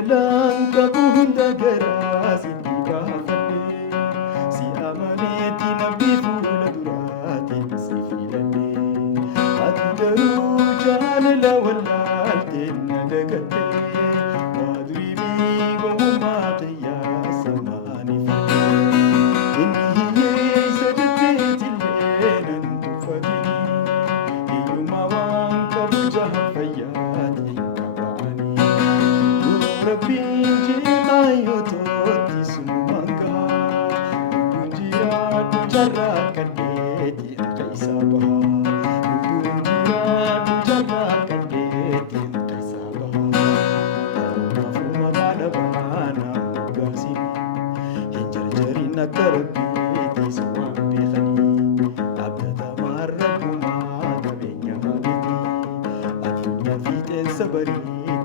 Jalalan kabunda garasi dibafane si amaneti nabi fula durati si filane ati garu jalala wallalte nadagate madri bi wa huma qiyas samani inni hiye sadati tilen tufadini yuma wan kabuja fayati kabani Rabbiin jiidhaa tootti sumanga Lubbuun jarraa kadheetti harka isaa baha Lubbuun jarraa kadheetti harka isaa baha Hafuuma baadha baanaa moggaasini Hin jarjarin akka rabbiitti si waan beekanii Dhaabbata maarra gumaa qabeenya maaliti Addunyaa fiixeensa barii